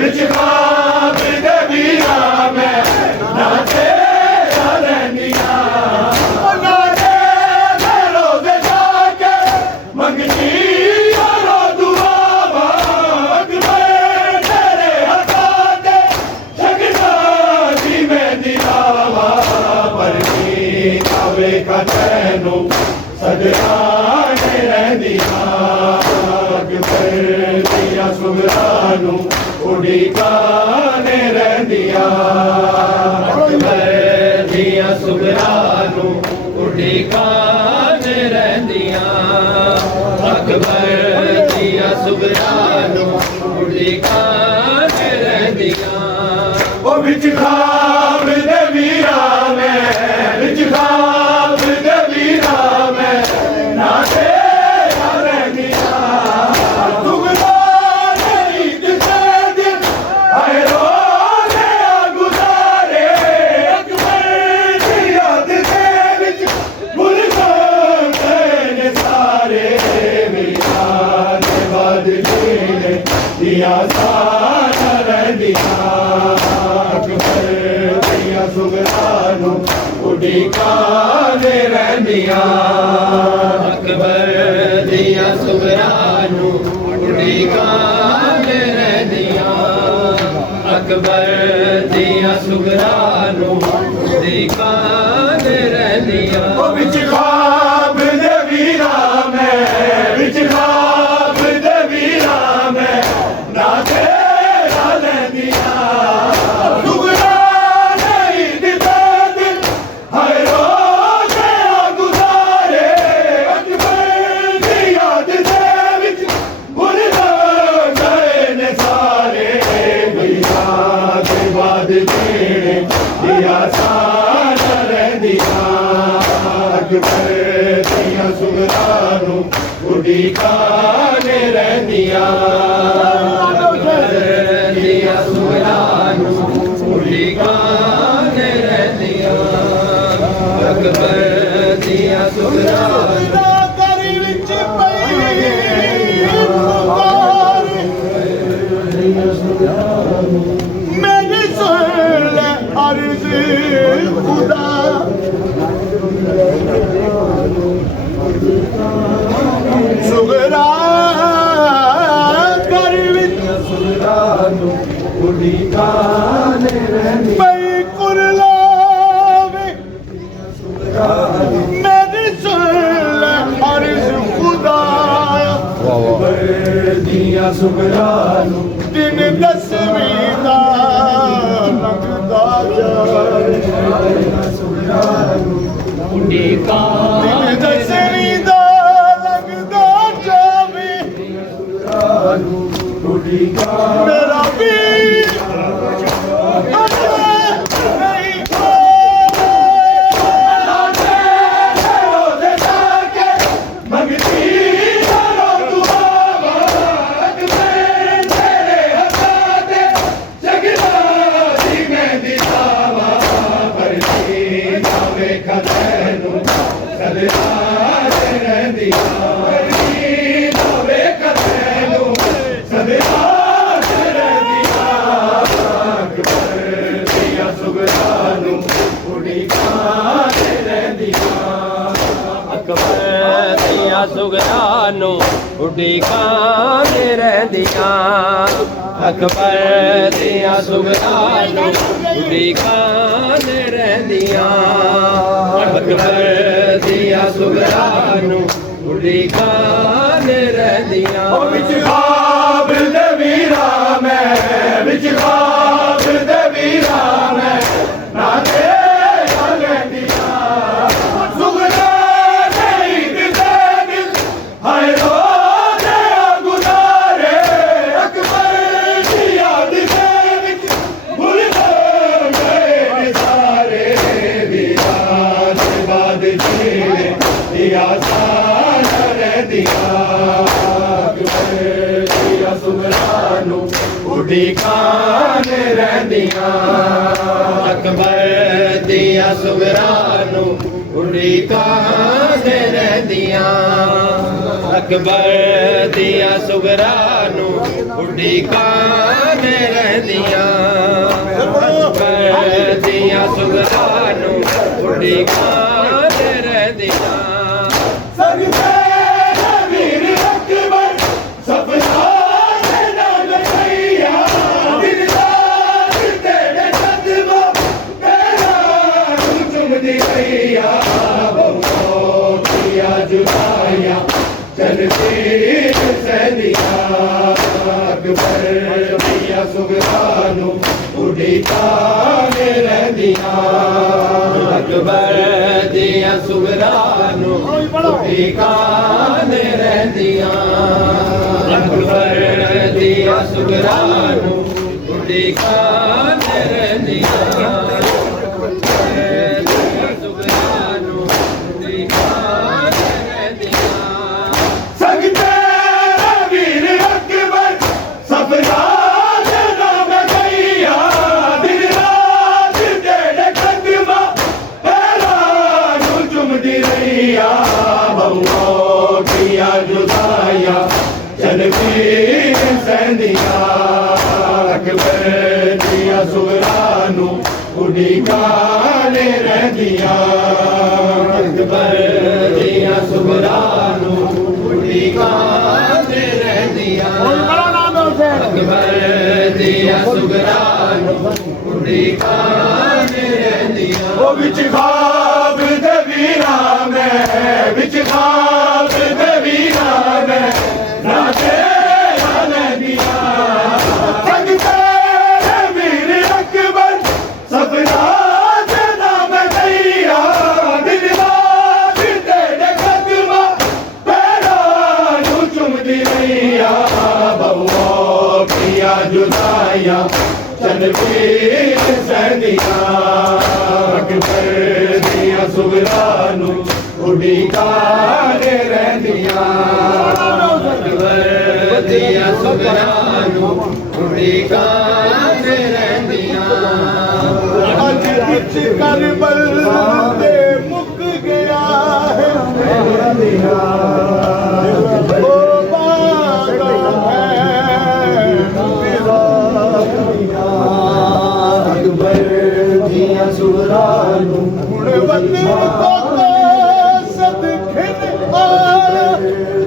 विच ਨੂੰ ਉਡੀਕਾਨੇ ਰਹਿੰਦੀਆਂ ਅਕਬਰ ਦੀਆਂ ਸੁਗਰਾਂ ਨੂੰ ਉਡੀਕਾਨੇ ਰਹਿੰਦੀਆਂ ਅਕਬਰ ਦੀਆਂ ਸੁਗਰਾਂ ਨੂੰ ਉਡੀਕਾਨੇ ਰਹਿੰਦੀਆਂ ਉਹ ਵਿੱਚ ਖਾਬ ਦੇ ਵੀਰਾਂ ਮੈਂ ਵਿੱਚ ਖਾਬ ਦੇ ਵੀਰਾਂ ਮੈਂ ਨਾ ਸੁਗਰਾਂ ਨੂੰ ਉਡੀਕਾਨੇ ਰਹਿੰਦੀਆਂ ਅਕਬਰ ਦੀਆਂ ਸੁਗਰਾਂ ਨੂੰ ਉਡੀਕਾਨੇ ਰਹਿੰਦੀਆਂ ਅਕਬਰ ਦੀਆਂ ਸੁਗਰਾਂ ਨੂੰ ਉਡੀਕਾਨੇ ਰਹਿੰਦੀਆਂ ਉਹ ਵਿੱਚ ਖਾਬ ਦੇ ਵੀਰਾਂ ਮੈਂ ਵਿੱਚ ਖਾਬ ਦੇ ਵੀਰਾਂ ਮੈਂ ਨਾ ਤੇਰਾ ਲੈਂਦੀਆਂ ਅਕਬਰ ਦੀਆਂ ਸੁਗਰਾਂ ਨੂੰ ਉਡੀਕਾਨੇ ਰਹਿੰਦੀਆਂ ਅਕਬਰ ਦੀਆਂ ਸੁਗਰਾਂ ਨੂੰ ਉਡੀਕਾਨੇ ਰਹਿੰਦੀਆਂ ਅਕਬਰ ਦੀਆਂ ਸੁਗਰਾਂ ਕਰੀ ਵਿੱਚ ਪਈ ਮੇਰੀ ਸੁਣ ਲੈ ਅਰਜ਼ ਖੁਦਾ ਸੁਗਰਾ ਕਰ ਵਿੱਚ ਸੁਗਰਾਂ ਨੂੰ ਉਡੀਕਾਨੇ ਰਹਿੰਦੀਆਂ ਪਈ ਕੁਰਲਾਵੇ ਮੇਰੀ ਸੁਣ ਲੈ ਅਰਜ਼ ਖੁਦਾ ਅਕਬਰ ਦੀਆਂ ਸੁਗਰਾਂ ਨੂੰ ਦਿਨ ਦਸਵੀਂ ਦਾ ਲੰਘਦਾ ਜਾਏ ਸੁਗਰਾਂ ਨੂੰ ਦਿਨ ਦਸਵੀਂ ਦਾ ਲੰਘਦਾ ਜਾਵੇ ਮੇਰਾ ਵੀਰ ਸੁਗਰਾਂ ਨੂੰ ਉਡੀਕਾਨੇ ਰਹਿੰਦੀਆਂ ਅਕਬਰ ਦੀਆਂ ਸੁਗਰਾਂ ਨੂੰ ਉਡੀਕਾਨੇ ਰਹਿੰਦੀਆਂ ਅਕਬਰ ਦੀਆਂ ਸੁਗਰਾਂ ਨੂੰ ਉਡੀਕਾਨੇ ਰਹਿੰਦੀਆਂ ਉਹ ਵਿੱਚ ਖਾਬ ਦੇ ਵੀਰਾਂ ਮੈਂ ਵਿੱਚ ਖਾਬ ਦੇ ਵੀਰਾਂ ਮੈਂ ਨਾ ਸੁਗਰਾਂ ਨੂੰ ਉਡੀਕਾਨੇ ਰਹਿੰਦੀਆਂ ਅਕਬਰ ਦੀਆਂ ਸੁਗਰਾਂ ਨੂੰ ਉਡੀਕਾਨੇ ਰਹਿੰਦੀਆਂ ਅਕਬਰ ਦੀਆਂ ਸੁਗਰਾਂ ਨੂੰ ਉਡੀਕਾਨੇ ਰਹਿੰਦੀਆਂ ਅਕਬਰ ਦੀਆਂ ਸੁਗਰਾਂ ਨੂੰ ਉਡੀਕਾਨੇ ਰਹਿੰਦੀਆਂ जुदाइयां चलती सैदिया अकबर सुगरा नू उड़ीकाने रहंदियां अकबर दिया सुगरा नू उड़ीकाने रहंदियां अकबर दिया सुगरा नू उड़ीकाने रहंदियां उड़ीकाने रहंदियां अकबर दिया सुगरा नू उड़ीकाने रहंदियां अकबर दिया सुगरा नू उड़ीकाने रहंदियां ओ विच ख्वाब दे वीरा मैं विच ख्वाब दे वीरा मैं राते चल पीर सहदियां अकबर दिया सुगरा नू उड़ीकाने रहंदियां अकबर दिया सुगरा नू उड़ीकाने रहंदियां अज कुछ करबल दे मुक गया है ओ बागा सुगरा नू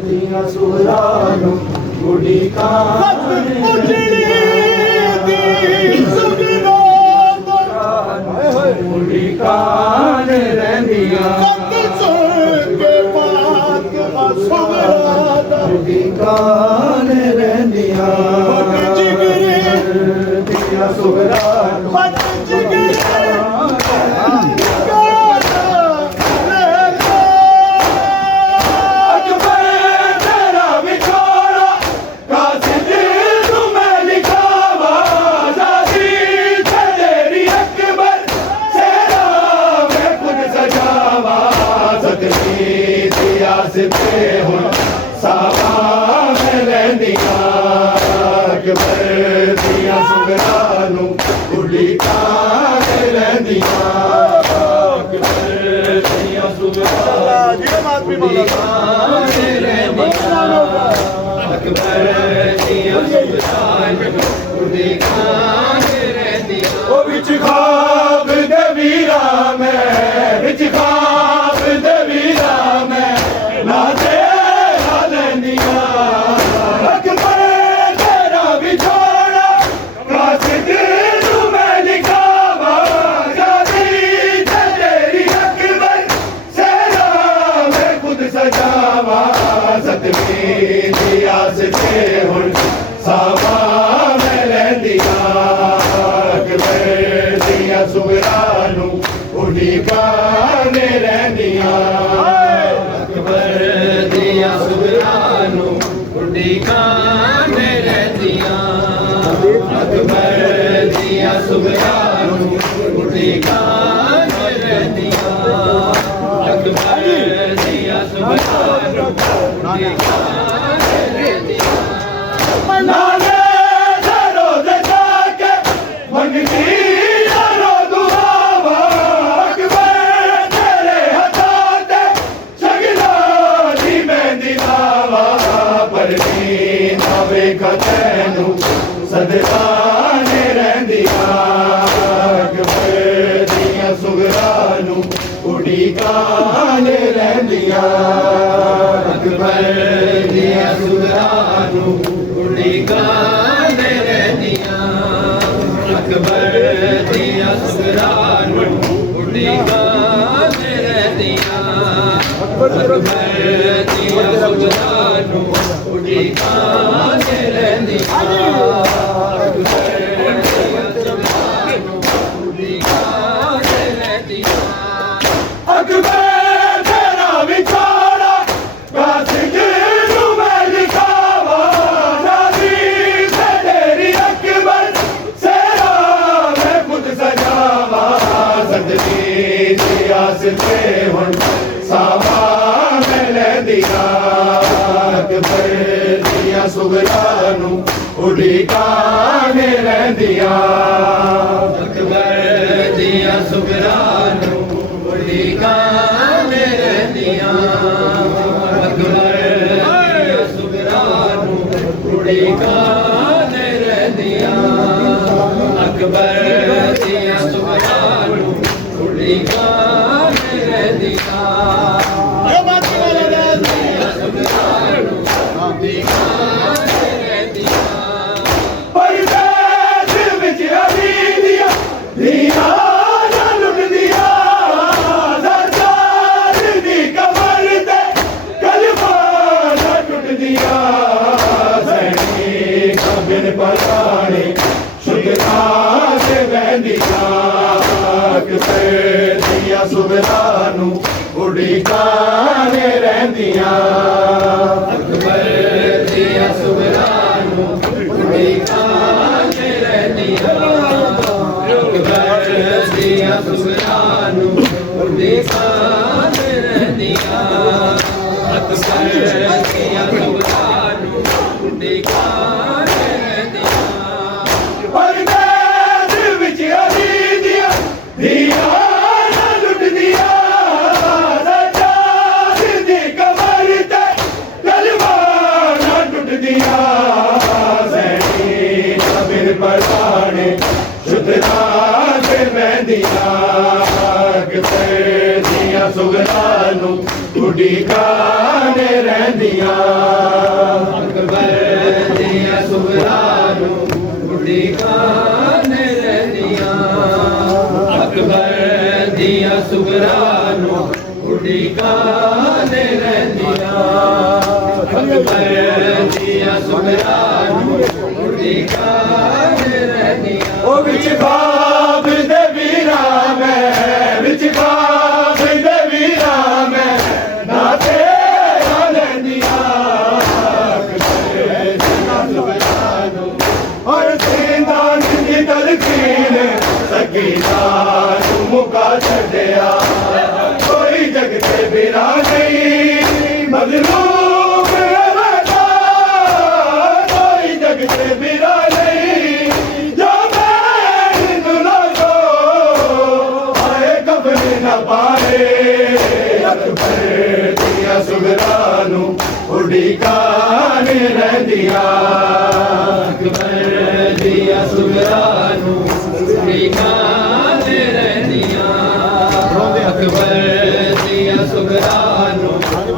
दिया सुगरा नू उड़ीकाने रहंदियां उड़ीकाने रहंदियां दिया सुगरा नू अकबर दिया सुगरा नू उड़ीकाने रहंदियां अकबर दिया सुगरा उड़ीकाने रहंदियां अकबर दिया सुगरा नू उड़ीकाने रहंदियां ओ विच ख्वाब दे वीरा मैं विच ख्वाब दे वीरा मैं नाचे सुगरा नू उड़ीकाने रहंदियां अकबर दिया सुगरा नू उड़ीकाने रहंदियां अकबर दिया सुगरा नू उड़ीकाने रहंदियां अकबर दिया सुगरा नू उड़ीकाने रहंदियां नाले दरो दे जाके मंगती सदकाने रहंदियां अकबर दिया सुगरा नू उड़ीकाने रहंदियां अकबर दिया सुगरा नू उड़ीकाने रहंदियां अकबर दिया सुगरा नू उड़ीकाने रहंदियां अकबर दिया सुगरा नू उड़ीकाने रहंदियां काने रहंदियां अकबर दिया सुगरानू उड़ी काने रहंदियां अकबर दिया सुगरानू उड़ी काने रहंदियां अकबर दिया सुगरानू उड़ी काने रहंदियां सुगरानू उड़ी काने रहंदियां अकबर दिया सुगरानू उड़ी काने रहंदियां अकबर दिया सुगरानू उड़ी काने रहंदियां अकबर दिया सुगरानू उड़ी काने रहंदियां परदेस विच अली दिया दिया सुगरानू उड़ी काने रहंदियां अकबर दिया सुगरानू उड़ी काने रहंदियां अकबर दिया सुगरानू उड़ी काने रहंदियां अकबर दिया सुगरानू उड़ी काने रहंदियां ओ विच ख्वाब दे वीरा मैं विच ख्वाब दे वीरा मैं ना तेरा लैंदियां सुगरानू और जिंदान दी तलकीन सकीना तू मुका छड़िया कोई जग ते बिरा नहीं मजलूम रहता कोई जग ते बिरा नहीं जो मैं दुला को आए कब्र न पाए अकबर दिया सुगरानू उड़ी काने रहंदियां अकबर दिया सुगरानू उड़ी काने रहंदियां अकबर दिया सुगरानू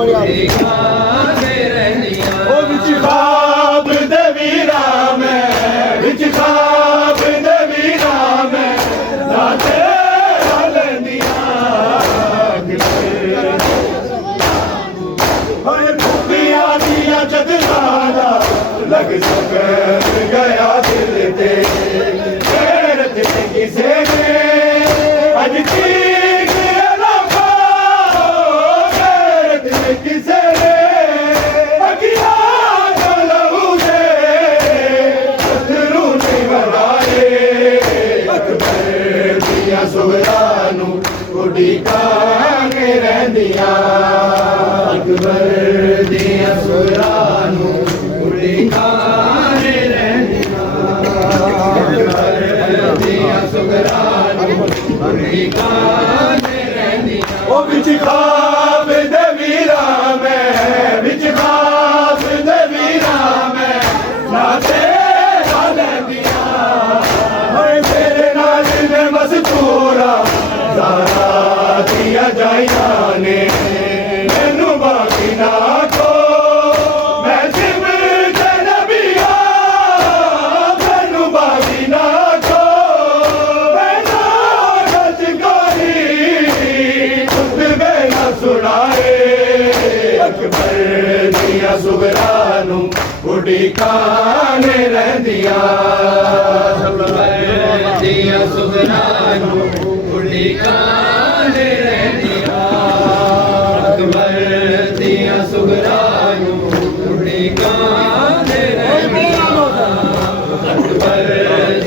उड़ी काने रहंदियां ओ विच ख्वाब दे वीरा मैं विच ख्वाब दे वीरा मैं ना तेरा लैंदियां चदराना लग सकर गया दिल ते गैरत किसे ने अज ठीक लगा गैरत किसे ने अगिया लहू दे पत्थरू नहीं बनाए अकबर दिया सुगरानू उड़ी काने रहंदियां अकबर दिया सुगरानू उड़ी काने रहंदियां अकबर दिया सुगरानू उड़ी काने रहंदियां ओ विच ख्वाब दे वीरा मैं विच ख्वाब दे वीरा मैं ना तेरा लैंदियां ओए तेरे नाल में मस्तूरा ज़ारा दिया जाइया ने मैनू बाकी ना को मैं सिमर नबिया मैनू बाकी ना को मैं ना गच कोई खुद बेना सुनाए अकबर दिया सुगरानू उड़ी काने रहंदियां अकबर दिया सुगरानू उड़ी काने रहंदियां अकबर दिया सुगरानू उड़ी काने रहंदियां अकबर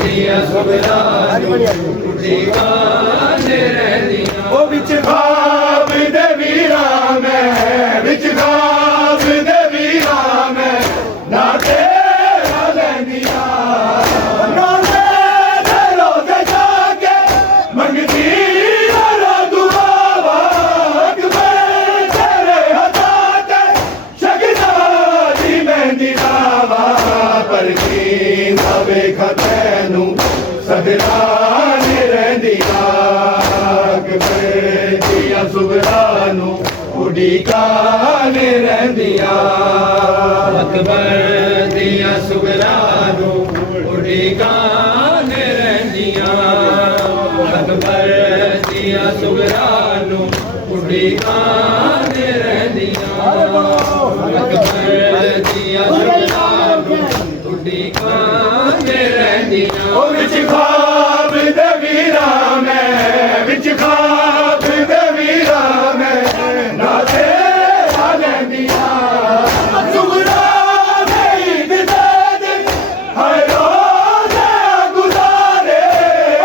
दिया सुगरानू उड़ी काने रहंदियां ओ विच ख्वाब दे वीरा मैं विच ख्वाब दे वीरा मैं ना तेरा लैंदियां ਵੇਖ ਤੈਨੂੰ ਸਦਰਾਣੇ ਰਹਿੰਦੀਆਂ ਅਕਬਰ ਦੀਆਂ ਸੁਗਰਾ ਨੂੰ ਉਡੀਕਾਣੇ ਰਹਿੰਦੀਆਂ ਅਕਬਰ ਦੀਆਂ ਸੁਗਰਾ ਨੂੰ ਉਡੀਕਾਣੇ ਰਹਿੰਦੀਆਂ ਅਕਬਰ ਦੀਆਂ ਸੁਗਰਾ ਨੂੰ ਉਡੀਕਾਣੇ ਰਹਿੰਦੀਆਂ ਅਕਬਰ ਦੀਆਂ ਸੁਗਰਾ ਨੂੰ ਉਡੀਕਾਣੇ ਰਹਿੰਦੀਆਂ ਉਹ ਵਿੱਚ ਖਾਬ ਦੇ ਵੀਰਾਂ ਮੈਂ ਵਿੱਚ ਖਾਬ ਦੇ ਵੀਰਾਂ ਮੈਂ ਨਾਤੇ ਆ ਲੈਂਦੀਆਂ ਸੁਗਰਾ ਨਹੀਂ ਦਿਸਦੇ ਹਾਏ ਰੋਜ਼ੇ ਗੁਜ਼ਾਰੇ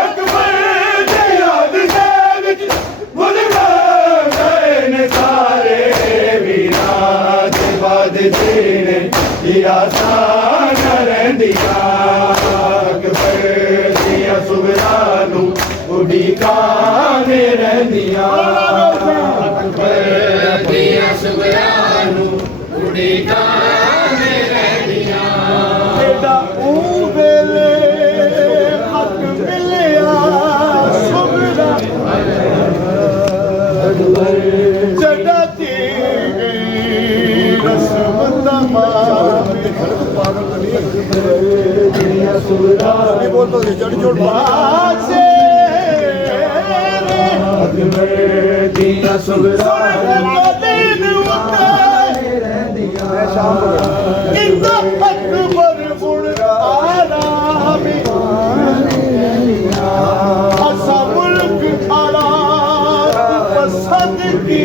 ਅਕਬਰ ਦੀ ਯਾਦ ਦੇ ਵਿੱਚ ਭੁੱਲ ਗਏ ਨੇ ਸਾਰੇ ਵੀਰਾਂ ਦੇ ਬਾਦ ਜੀਣੇ ਦੀ ਆਸਾਨ ਰਹਿੰਦੀਆਂ ਅਕਬਰ ਦੀਆਂ ਸੁਗਰਾ ਨੂੰ ਉਡੀਕਾਣੇ ਰਹਿੰਦੀਆਂ ਅਕਬਰ ਦੀਆਂ ਸੁਗਰਾ ਨੂੰ ਉਡੀਕਾਣੇ ਰਹਿੰਦੀਆਂ ਇਹਦਾ ਉਹ ਵੇਲੇ ਹੱਕ ਮਿਲਿਆ ਸੁਗਰਾ ਜੜਾ ਦੀ ਗਈ ਰਸਮ ਤਮਾਮ ਦੀਆਂ ਸੁਗਰਾ ਨਹੀਂ ਬੋਲ ਤੋ ਚੜ ਚੜ ਬਾਸੇ ਅਕਬਰ ਦੀਆਂ ਸੁਗਰਾ ਦਿਨ ਉਤਾਰੇ ਰਹਿੰਦੀਆਂ ਕਿੰਦਾ ਅਕਬਰ ਗੁਣ ਆਰਾਮੀ ਅਸਾ ਮੁਲਕ ਆਲਾ ਪਸੰਦ ਕੀ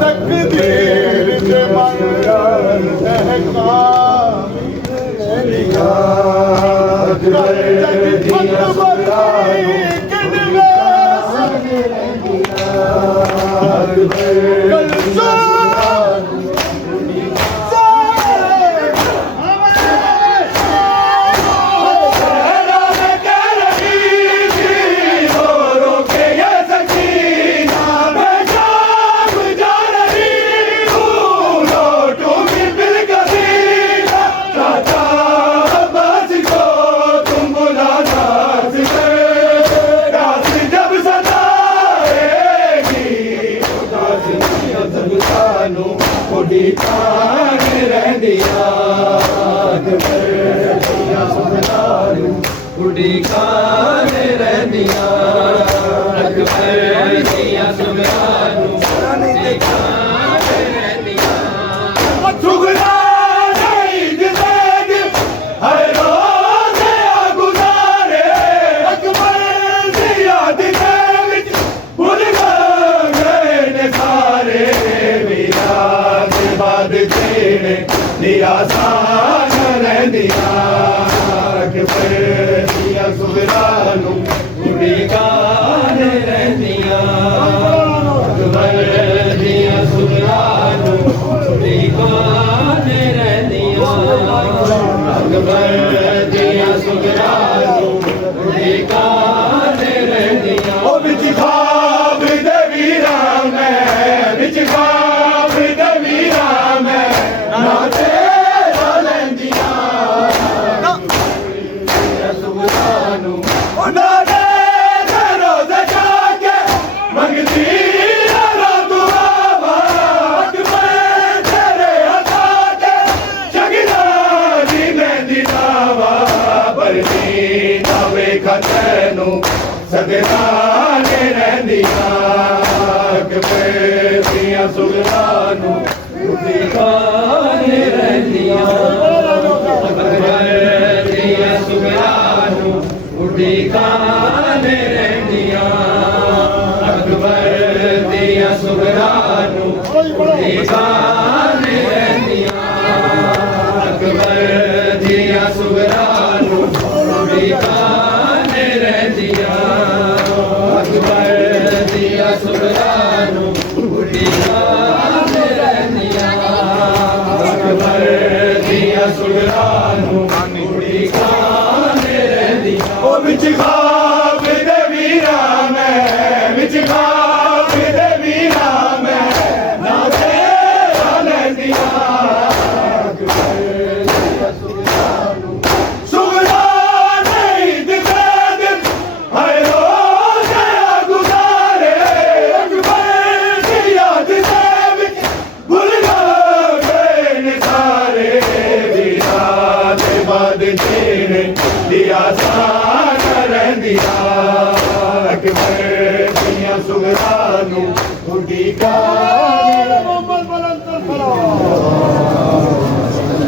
ਤਕਦੀਰ ਦੇ ਮਨ ਅਕਬਰ ਦੀਆਂ ਸੁਗਰਾ ਨੂੰ ਉਡੀਕਾਣੇ ਰਹਿੰਦੀਆਂ ਅਕਬਰ ਦੀਆਂ ਸੁਗਰਾ ਨੂੰ ਉਡੀਕਾਣੇ ਰਹਿੰਦੀਆਂ ਅਕਬਰ ਦੀਆਂ ਸੁਗਰਾ ਨੂੰ ਉਡੀਕਾਣੇ ਰਹਿੰਦੀਆਂ ਸੁਗਰਾ ਨਹੀਂ ਦਿਸਦੇ ਹਾਏ ਰੋਜ਼ੇ ਗੁਜ਼ਾਰੇ ਅਕਬਰ ਦੀ ਯਾਦ ਦੇ ਵਿੱਚ ਭੁੱਲ ਗਏ ਨੇ ਸਾਰੇ ਬਾਦ ਜੀਣੇ ਦੀ ਆਸਾਨ ਰਹਿੰਦੀਆਂ ਅਕਬਰ ਦੀਆਂ ਸੁਗਰਾ ਨੂੰ ਉਡੀਕਾਣੇ ਰਹਿੰਦੀਆਂ ਅਕਬਰ ਦੀਆਂ ਸੁਗਰਾ ਨੂੰ ਉਡੀਕਾਣੇ ਰਹਿੰਦੀਆਂ ਅਕਬਰ ਦੀਆਂ ਸੁਗਰਾ ਨੂੰ ਉਡੀਕਾਣੇ ਰਹਿੰਦੀਆਂ ਉਹ ਵਿੱਚ ਖਾਬ ਦੇ ਵੀਰਾਂ ਮੈਂ ਵਿੱਚ ਖਾਬ ਦੇ ਵੀਰਾਂ ਮੈਂ ਨਾਤੇ ਆ ਲੈਂਦੀਆਂ ਸੁਗਰਾ ਨੂੰ ਉਹਨਾਂ ਦੇ ਰੋਜ਼ੇ ਜਾ ਕੇ ਮੰਗਦੀ ਆ ਦੁਆਵਾ ਅਕਬਰ ਤੇਰੇ ਹੱਥਾਂ ਤੇ ਸ਼ਗਨਾ ਦੀ ਮਹਿੰਦੀ ਨਾਵਾ ਬਰਦੀ ਨਾ ਵੇਖ ਤੈਨੂੰ ਸਦਰਾਣੇ ਰਹਿੰਦੀਆਂ ਅਕਬਰ ਦੀਆਂ ਸੁਗਰਾ ਨੂੰ ਉਡੀਕਾਣੇ ਰਹਿੰਦੀਆਂ ਅਕਬਰ ਦੀਆਂ ਸੁਗਰਾ ਨੂੰ ਉਡੀਕਾਣੇ ਰਹਿੰਦੀਆਂ ਅਕਬਰ ਦੀਆਂ ਸੁਗਰਾ ਨੂੰ ਉਡੀਕਾਣੇ ਰਹਿੰਦੀਆਂ ਅਕਬਰ ਦੀਆਂ ਸੁਗਰਾ ਨੂੰ ਉਡੀਕਾਣੇ ਰਹਿੰਦੀਆਂ ਅਕਬਰ ਦੀਆਂ ਸੁਗਰਾ ਨੂੰ ਉਡੀਕਾਣੇ ਰਹਿੰਦੀਆਂ ਅਕਬਰ ਦੀਆਂ ਸੁਗਰਾ ਨੂੰ ਉਡੀਕਾਣੇ ਰਹਿੰਦੀਆਂ ਉਹ ਵਿੱਚ ਖਾਬ ਦੇ ਵੀਰਾਂ ਮੈਂ ਵਿੱਚ ਖਾਬ ਦੇ ਵੀਰਾਂ ਮੈਂ ਨਾਤੇ ਆ ਲੈਂਦੀਆਂ ਅਕਬਰ ਦੀਆਂ ਸੁਗਰਾ ਸ਼ਾਨ ਰਹਿੰਦੀਆਂ ਅਕਬਰ ਦੀਆਂ ਸੁਗਰਾਂ ਨੂੰ ਉਡੀਕਾਂ मोहम्मद बुलंद फरमा